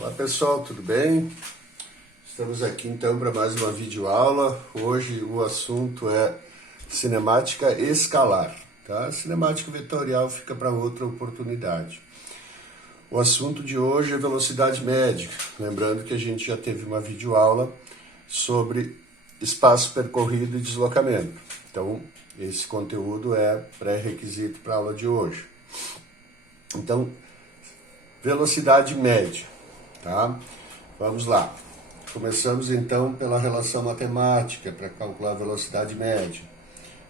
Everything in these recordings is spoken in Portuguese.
Olá pessoal, tudo bem? Estamos aqui então para mais uma videoaula. Hoje o assunto é cinemática escalar, tá? Cinemática vetorial fica para outra oportunidade. O assunto de hoje é velocidade média. Lembrando que a gente já teve uma videoaula sobre espaço percorrido e deslocamento. Então, esse conteúdo é pré-requisito para a aula de hoje. Então, velocidade média, tá? Vamos lá. Começamos então pela relação matemática para calcular a velocidade média.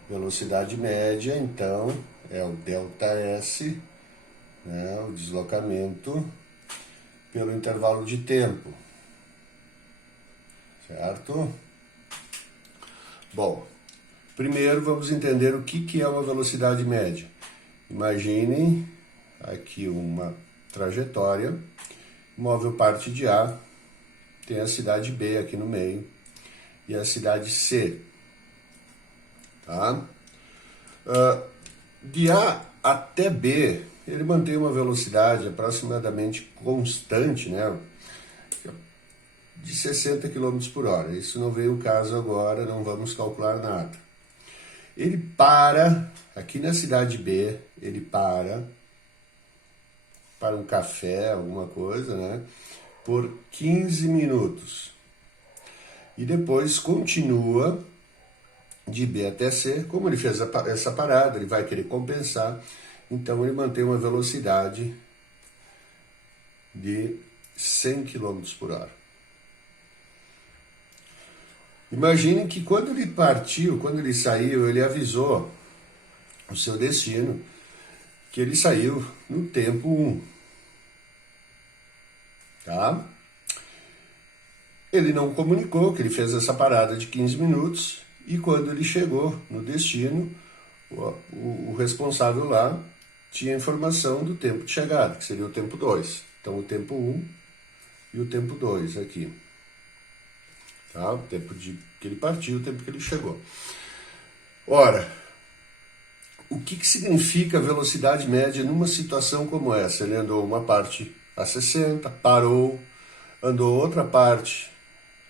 Velocidade média, então, é o ΔS, né, o deslocamento pelo intervalo de tempo, certo? Bom, primeiro vamos entender o que é uma velocidade média. Imaginem aqui uma trajetória, o móvel parte de A, tem a cidade B aqui no meio e a cidade C, tá? De A até B, ele mantém uma velocidade aproximadamente constante, né? De 60 km por hora. Isso não veio o caso agora, não vamos calcular nada. Ele para, aqui na cidade B, ele para um café, alguma coisa, né? Por 15 minutos. E depois continua de B até C. Como ele fez essa parada, ele vai querer compensar. Então ele mantém uma velocidade de 100 km por hora. Imagine que quando ele partiu, quando ele saiu, ele avisou o seu destino que ele saiu no tempo 1. Tá? Ele não comunicou que ele fez essa parada de 15 minutos e quando ele chegou no destino, o responsável lá tinha informação do tempo de chegada, que seria o tempo 2. Então, o tempo 1 e o tempo 2 aqui. Tá? O tempo que ele partiu, o tempo que ele chegou. Ora, o que significa velocidade média numa situação como essa? Ele andou uma parte a 60, parou, andou outra parte,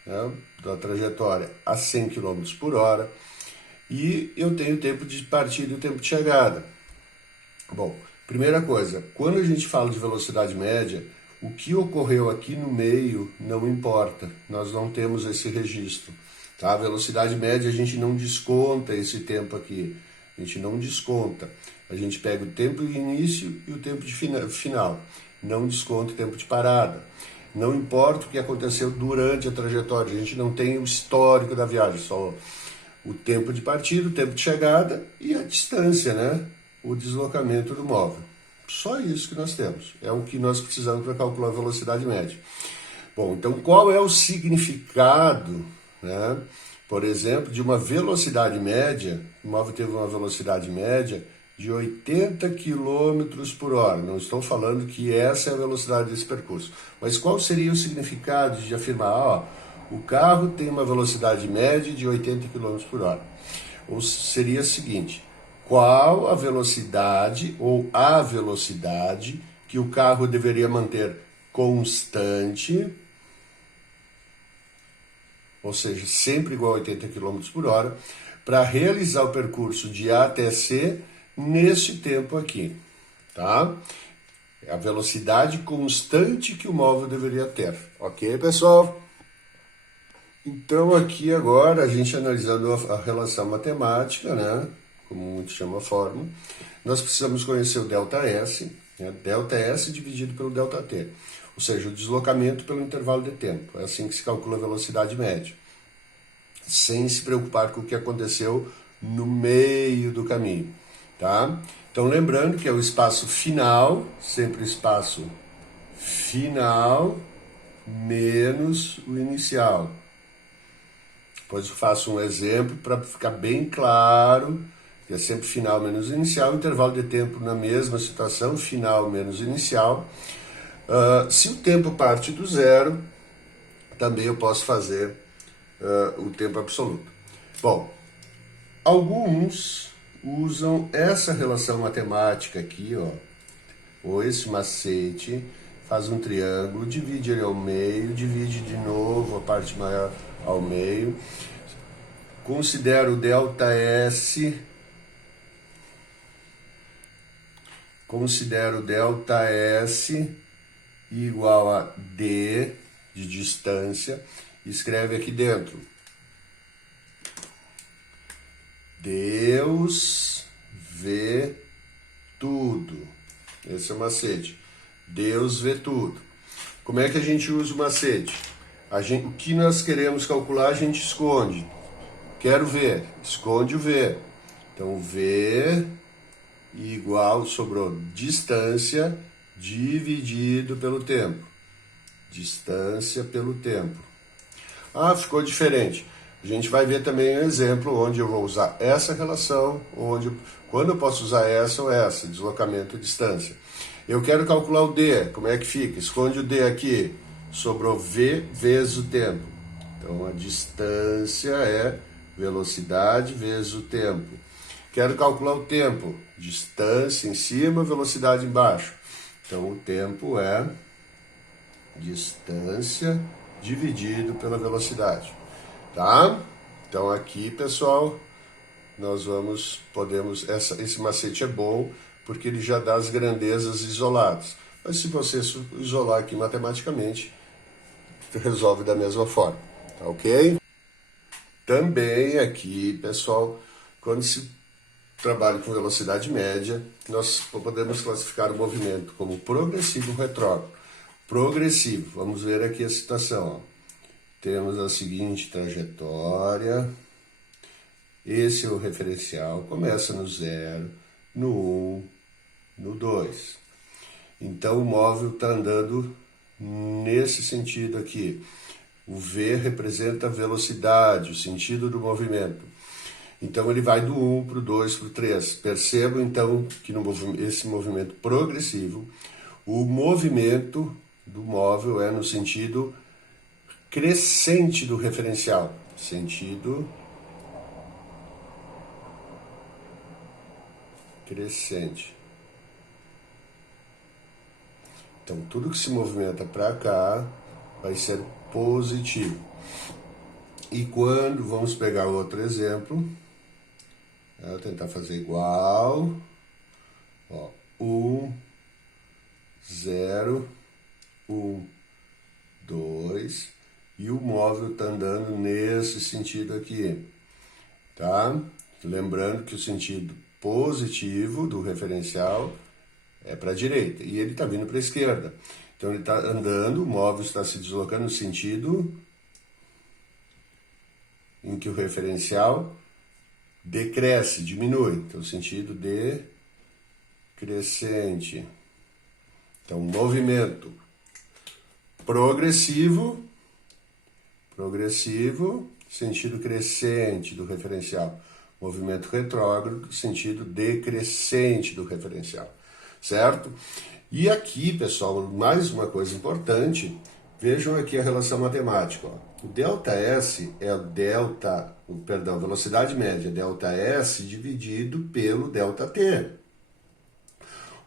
né, da trajetória a 100 km por hora e eu tenho o tempo de partida e o tempo de chegada. Bom, primeira coisa, quando a gente fala de velocidade média, o que ocorreu aqui no meio não importa, nós não temos esse registro. Tá? A velocidade média a gente não desconta esse tempo aqui, a gente não desconta. A gente pega o tempo de início e o tempo de final, não desconta o tempo de parada. Não importa o que aconteceu durante a trajetória, a gente não tem o histórico da viagem, só o tempo de partida, o tempo de chegada e a distância, né? O deslocamento do móvel. Só isso que nós temos, é o que nós precisamos para calcular a velocidade média. Bom, então qual é o significado, né, por exemplo, de uma velocidade média? O móvel teve uma velocidade média de 80 km por hora. Não estou falando que essa é a velocidade desse percurso, mas qual seria o significado de afirmar, ó, o carro tem uma velocidade média de 80 km por hora? Ou seria o seguinte, qual a velocidade ou a velocidade que o carro deveria manter constante, ou seja, sempre igual a 80 km por hora, para realizar o percurso de A até C nesse tempo aqui, tá? É a velocidade constante que o móvel deveria ter, ok, pessoal? Então, aqui agora, a gente analisando a relação matemática, né? Como muitos chamam a fórmula, nós precisamos conhecer o ΔS, né? ΔS dividido pelo ΔT, ou seja, o deslocamento pelo intervalo de tempo. É assim que se calcula a velocidade média, sem se preocupar com o que aconteceu no meio do caminho, tá? Então, lembrando que é o espaço final, sempre o espaço final menos o inicial. Depois eu faço um exemplo para ficar bem claro, que é sempre final menos inicial, intervalo de tempo na mesma situação, final menos inicial. Se o tempo parte do zero, também eu posso fazer o tempo absoluto. Bom, alguns usam essa relação matemática aqui, ó, ou esse macete, faz um triângulo, divide ele ao meio, divide de novo a parte maior ao meio. Considero o ΔS, igual a D de distância. Escreve aqui dentro: Deus vê tudo. Esse é o macete. Deus vê tudo. Como é que a gente usa o macete? O que nós queremos calcular, a gente esconde. Quero ver, esconde o V. Então, V igual, sobrou distância dividido pelo tempo. Distância pelo tempo. Ah, ficou diferente. A gente vai ver também um exemplo onde eu vou usar essa relação, quando eu posso usar essa ou essa, deslocamento e distância. Eu quero calcular o D, como é que fica? Esconde o D aqui, sobrou V vezes o tempo. Então, a distância é velocidade vezes o tempo. Quero calcular o tempo, distância em cima, velocidade embaixo. Então, o tempo é distância dividido pela velocidade. Tá? Então, aqui, pessoal, esse macete é bom, porque ele já dá as grandezas isoladas. Mas se você isolar aqui matematicamente, resolve da mesma forma. Tá ok? Também aqui, pessoal, quando se trabalha com velocidade média, nós podemos classificar o movimento como progressivo ou retrógrado. Progressivo, vamos ver aqui a situação. Ó. Temos a seguinte trajetória. Esse é o referencial, começa no 0, no 1, no 2. Então o móvel está andando nesse sentido aqui. O V representa a velocidade, o sentido do movimento. Então ele vai do 1 para o 2 para o 3. Percebam então que esse movimento progressivo, o movimento do móvel é no sentido crescente do referencial. Sentido crescente. Então tudo que se movimenta para cá vai ser positivo. E quando, vamos pegar outro exemplo, eu vou tentar fazer igual, ó, 1, 0, 1, 2, e o móvel está andando nesse sentido aqui, tá? Lembrando que o sentido positivo do referencial é para a direita, e ele está vindo para a esquerda. Então ele está andando, o móvel está se deslocando no sentido em que o referencial decresce, diminui. Então, sentido decrescente. Então, movimento progressivo, sentido crescente do referencial. Movimento retrógrado, sentido decrescente do referencial. Certo? E aqui, pessoal, mais uma coisa importante, vejam aqui a relação matemática. Ó. O ΔS é velocidade média, ΔS dividido pelo ΔT.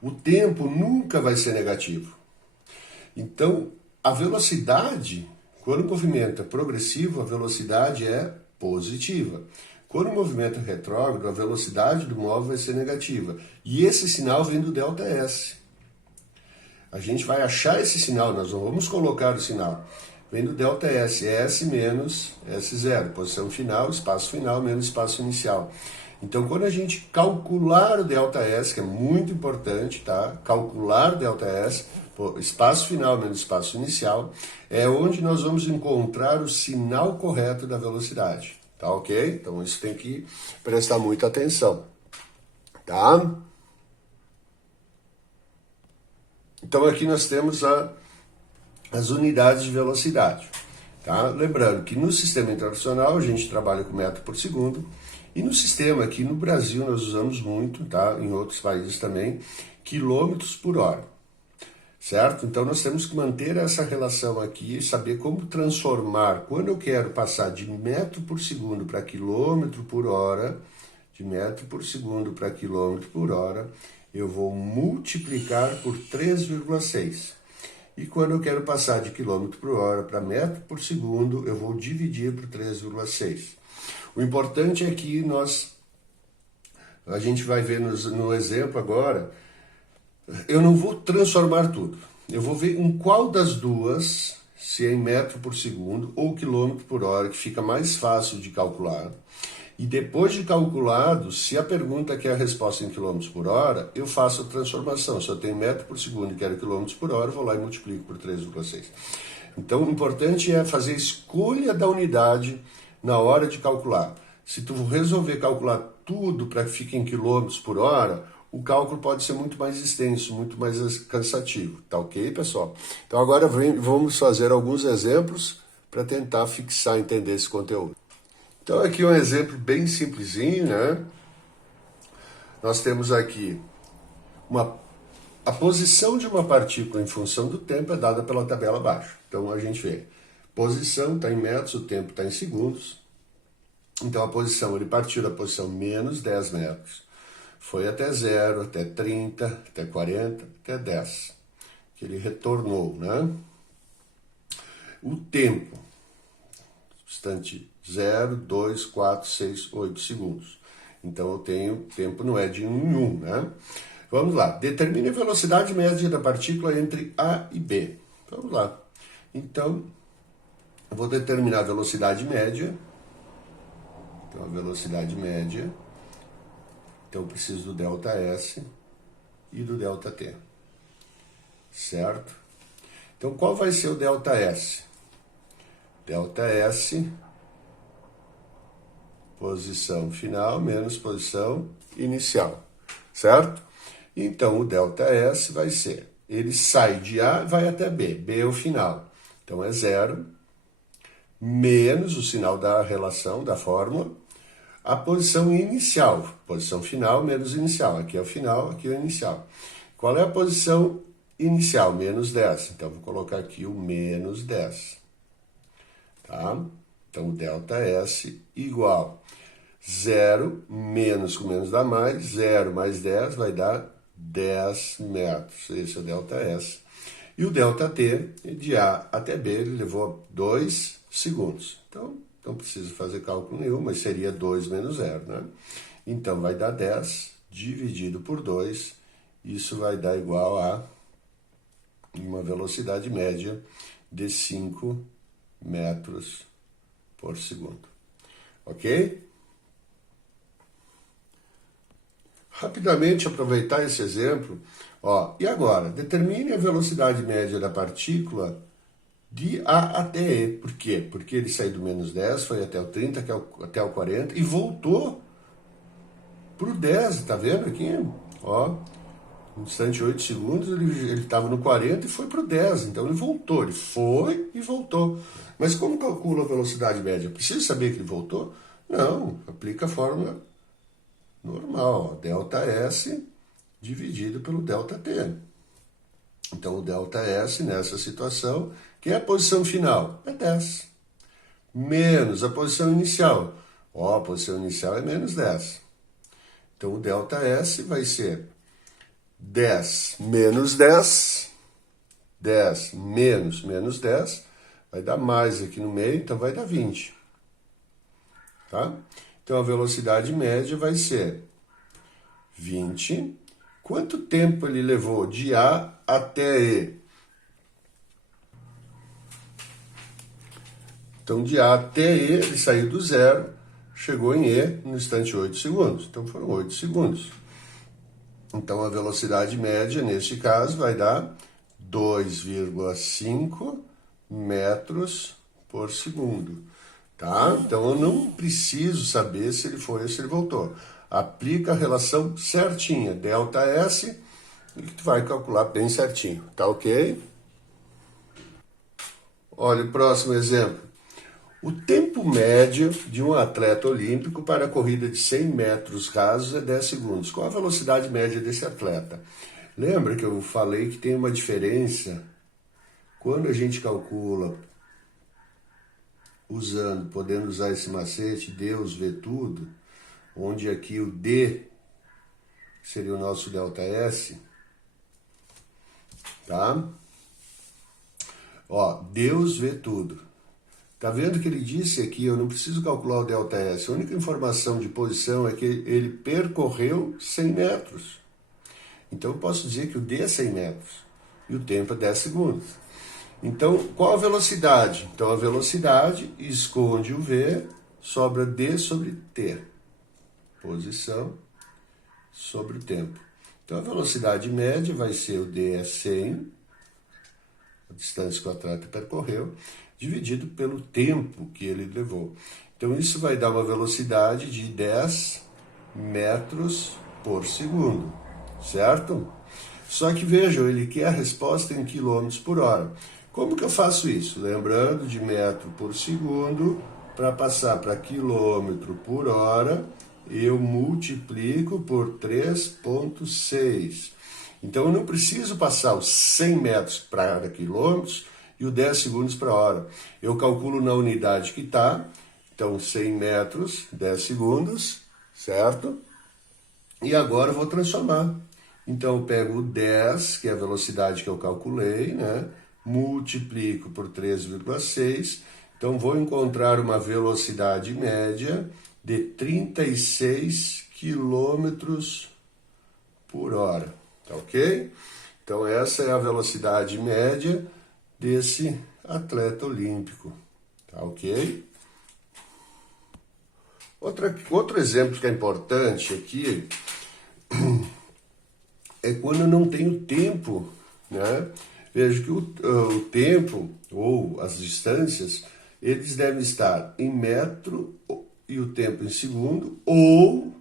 O tempo nunca vai ser negativo. Então, a velocidade, quando o movimento é progressivo, a velocidade é positiva. Quando o movimento é retrógrado, a velocidade do móvel vai ser negativa. E esse sinal vem do ΔS. A gente vai achar esse sinal, nós não vamos colocar o sinal. Vem do ΔS, S menos S0, posição final, espaço final menos espaço inicial. Então, quando a gente calcular o ΔS, que é muito importante, tá? Calcular o ΔS, espaço final menos espaço inicial, é onde nós vamos encontrar o sinal correto da velocidade, tá ok? Então, isso tem que prestar muita atenção, tá? Então, aqui nós temos as unidades de velocidade. Tá? Lembrando que no sistema internacional a gente trabalha com metro por segundo, e no sistema aqui no Brasil nós usamos muito, tá? Em outros países também, quilômetros por hora. Certo? Então nós temos que manter essa relação aqui e saber como transformar, quando eu quero passar de metro por segundo para quilômetro por hora, de metro por segundo para quilômetro por hora, eu vou multiplicar por 3,6. E quando eu quero passar de quilômetro por hora para metro por segundo, eu vou dividir por 3,6. O importante é que a gente vai ver no exemplo agora, eu não vou transformar tudo. Eu vou ver em qual das duas, se é em metro por segundo ou quilômetro por hora, que fica mais fácil de calcular. E depois de calculado, se a pergunta quer a resposta em quilômetros por hora, eu faço a transformação. Se eu tenho metro por segundo e quero quilômetros por hora, eu vou lá e multiplico por 3,6. Então, o importante é fazer a escolha da unidade na hora de calcular. Se tu resolver calcular tudo para que fique em quilômetros por hora, o cálculo pode ser muito mais extenso, muito mais cansativo. Tá ok, pessoal? Então, agora vamos fazer alguns exemplos para tentar fixar, entender esse conteúdo. Então, aqui um exemplo bem simplesinho, né? Nós temos aqui a posição de uma partícula em função do tempo é dada pela tabela abaixo. Então, a gente vê, posição está em metros, o tempo está em segundos. Então, a posição, ele partiu da posição menos 10 metros. Foi até 0, até 30, até 40, até 10. Que ele retornou, né? O tempo, instante 0, 2, 4, 6, 8 segundos. Então, eu tenho, tempo não é de 1 em 1, né? Vamos lá, determine a velocidade média da partícula entre A e B. Vamos lá. Então, eu vou determinar a velocidade média. Então, a velocidade média. Então, eu preciso do ΔS e do ΔT. Certo? Então, qual vai ser o ΔS? ΔS, posição final menos posição inicial. Certo? Então, o ΔS vai ser, ele sai de A e vai até B. B é o final. Então, é 0, menos o sinal da relação, da fórmula, a posição inicial. Posição final menos inicial. Aqui é o final, aqui é o inicial. Qual é a posição inicial? Menos 10. Então, vou colocar aqui o menos 10. Tá? Então, o ΔS igual 0 menos com menos dá mais. 0 mais 10 vai dar 10 metros. Esse é o ΔS. E o ΔT, de A até B, ele levou 2 segundos. Então, não preciso fazer cálculo nenhum, mas seria 2 menos 0, né? Então, vai dar 10 dividido por 2. Isso vai dar igual a uma velocidade média de 5 metros por segundo. Ok? Rapidamente aproveitar esse exemplo. Ó, e agora? Determine a velocidade média da partícula de A até E. Por quê? Porque ele saiu do menos 10, foi até o 30, até o 40 e voltou para o 10, tá vendo aqui? Ó, no instante 8 segundos ele estava no 40 e foi para o 10, então ele voltou, ele foi e voltou. Mas como calcula a velocidade média? Precisa saber que ele voltou? Não, aplica a fórmula normal, ó, ΔS dividido pelo ΔT. Então, o ΔS nessa situação, que é a posição final, é 10. Menos a posição inicial. Ó, a posição inicial é menos 10. Então, o ΔS vai ser 10 menos 10. 10 menos 10. Vai dar mais aqui no meio, então vai dar 20. Tá? Então, a velocidade média vai ser 20. Quanto tempo ele levou de A até E? Então, de A até E, ele saiu do 0, chegou em E no instante 8 segundos. Então, foram 8 segundos. Então, a velocidade média, neste caso, vai dar 2,5 metros por segundo. Tá? Então, eu não preciso saber se ele foi ou se ele voltou. Aplica a relação certinha, ΔS, e tu vai calcular bem certinho, tá ok? Olha o próximo exemplo. O tempo médio de um atleta olímpico para a corrida de 100 metros rasos é 10 segundos. Qual a velocidade média desse atleta? Lembra que eu falei que tem uma diferença quando a gente calcula podendo usar esse macete, Deus vê tudo, onde aqui o D seria o nosso ΔS, tá? Ó, Deus vê tudo. Tá vendo que ele disse aqui, eu não preciso calcular o ΔS, a única informação de posição é que ele percorreu 100 metros. Então eu posso dizer que o D é 100 metros e o tempo é 10 segundos. Então, qual a velocidade? Então a velocidade esconde o V, sobra D sobre T. Posição sobre o tempo. Então a velocidade média vai ser o D é 100, a distância que o atleta percorreu, dividido pelo tempo que ele levou. Então isso vai dar uma velocidade de 10 metros por segundo, certo? Só que vejam, ele quer a resposta em quilômetros por hora. Como que eu faço isso? Lembrando de metro por segundo, para passar para quilômetro por hora, eu multiplico por 3,6. Então eu não preciso passar os 100 metros para cada quilômetro e o 10 segundos para hora. Eu calculo na unidade que está, então 100 metros, 10 segundos, certo? E agora eu vou transformar. Então eu pego o 10, que é a velocidade que eu calculei, né? Multiplico por 3,6. Então vou encontrar uma velocidade média de 36 quilômetros por hora. Tá ok? Então essa é a velocidade média desse atleta olímpico. Tá ok? Outro exemplo que é importante aqui é quando eu não tenho tempo, né? Vejo que o tempo ou as distâncias, eles devem estar em metro e o tempo em segundo, ou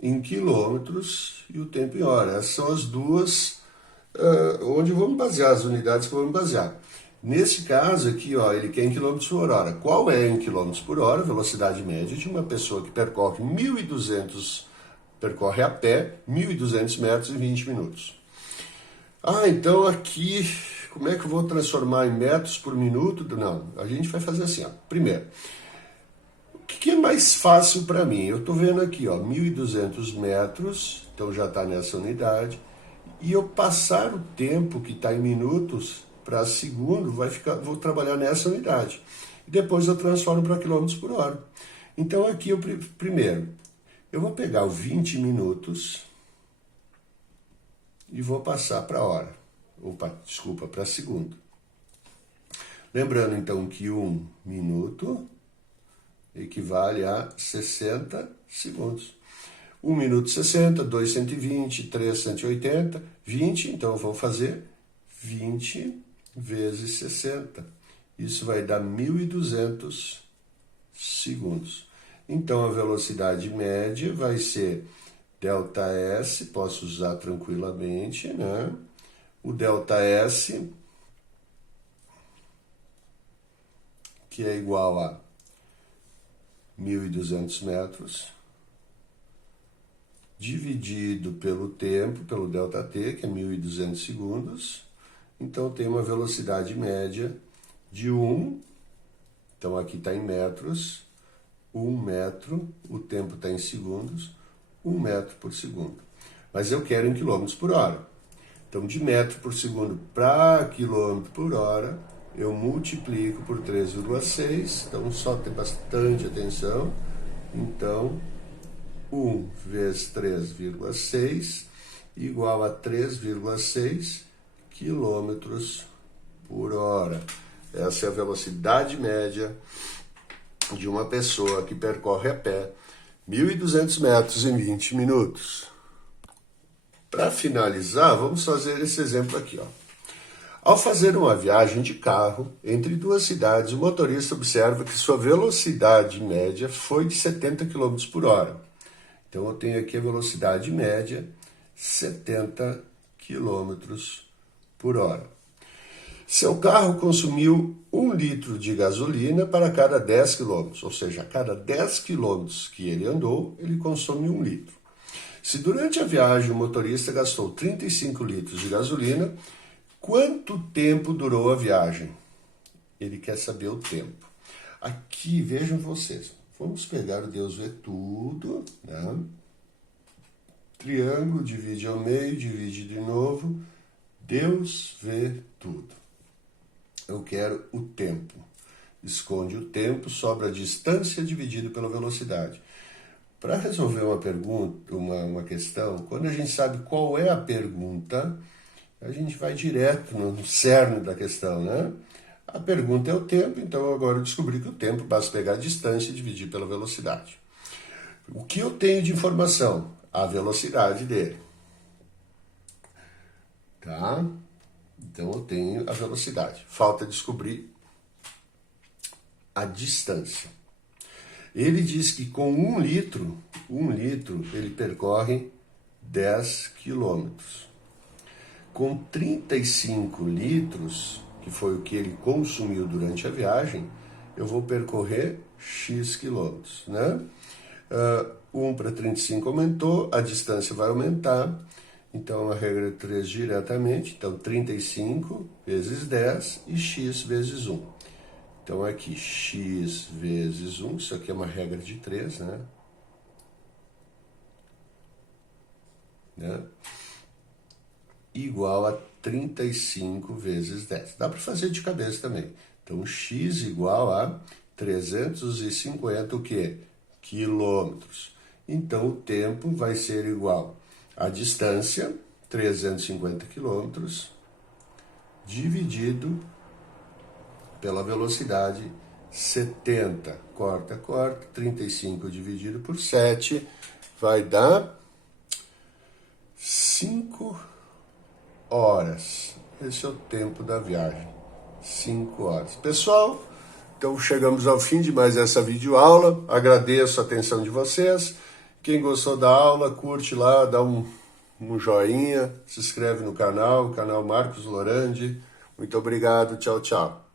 em quilômetros e o tempo em hora. Essas são as duas onde vamos basear, as unidades que vamos basear. Nesse caso aqui, ó, ele quer em quilômetros por hora. Qual é em quilômetros por hora a velocidade média de uma pessoa que percorre 1.200, percorre a pé 1.200 metros em 20 minutos? Ah, então aqui, como é que eu vou transformar em metros por minuto? Não, a gente vai fazer assim, ó. Primeiro, o que é mais fácil para mim? Eu estou vendo aqui, ó, 1.200 metros, então já está nessa unidade, e eu passar o tempo que está em minutos para segundo, vou trabalhar nessa unidade. E depois eu transformo para quilômetros por hora. Então aqui, primeiro, eu vou pegar o 20 minutos e vou passar para hora. Desculpa, para segundo. Lembrando então que 1 minuto equivale a 60 segundos. 1 minuto 60, 2 120, 3 180, 20, então eu vou fazer 20 vezes 60. Isso vai dar 1.200 segundos. Então a velocidade média vai ser ΔS, posso usar tranquilamente, né? O ΔS, que é igual a 1.200 metros, dividido pelo tempo, pelo ΔT, que é 1.200 segundos. Então tem uma velocidade média de 1, então aqui está em metros, 1 metro, o tempo está em segundos, 1 metro por segundo. Mas eu quero em quilômetros por hora. Então, de metro por segundo para quilômetro por hora, eu multiplico por 3,6. Então, só ter bastante atenção. Então, 1 vezes 3,6 igual a 3,6 quilômetros por hora. Essa é a velocidade média de uma pessoa que percorre a pé 1.200 metros em 20 minutos. Para finalizar, vamos fazer esse exemplo aqui, ó. Ao fazer uma viagem de carro entre duas cidades, o motorista observa que sua velocidade média foi de 70 km por hora. Então eu tenho aqui a velocidade média 70 km por hora. Seu carro consumiu 1 litro de gasolina para cada 10 km, ou seja, a cada 10 km que ele andou, ele consome 1 litro. Se durante a viagem o motorista gastou 35 litros de gasolina, quanto tempo durou a viagem? Ele quer saber o tempo. Aqui, vejam vocês, vamos pegar o Deus vê tudo, né? Triângulo, divide ao meio, divide de novo, Deus vê tudo. Eu quero o tempo. Esconde o tempo, sobra a distância dividido pela velocidade. Para resolver uma pergunta, uma questão, quando a gente sabe qual é a pergunta, a gente vai direto no cerne da questão, né? A pergunta é o tempo, então agora eu descobri que o tempo basta pegar a distância e dividir pela velocidade. O que eu tenho de informação? A velocidade dele. Tá? Então eu tenho a velocidade. Falta descobrir a distância. Ele diz que com 1 litro, ele percorre 10 quilômetros. Com 35 litros, que foi o que ele consumiu durante a viagem, eu vou percorrer X quilômetros, né? 1 para 35 aumentou, a distância vai aumentar, então a regra 3 diretamente, então 35 vezes 10 e X vezes 1. Então aqui, X vezes 1, isso aqui é uma regra de 3, né? Igual a 35 vezes 10. Dá para fazer de cabeça também. Então, X igual a 350 o quê? Quilômetros. Então, o tempo vai ser igual à distância, 350 quilômetros, dividido pela velocidade 70. Corta, 35 dividido por 7 vai dar 5 horas. Esse é o tempo da viagem. 5 horas. Pessoal, então chegamos ao fim de mais essa videoaula. Agradeço a atenção de vocês. Quem gostou da aula, curte lá, dá um joinha, se inscreve no canal Marcos Lorandi. Muito obrigado, tchau, tchau.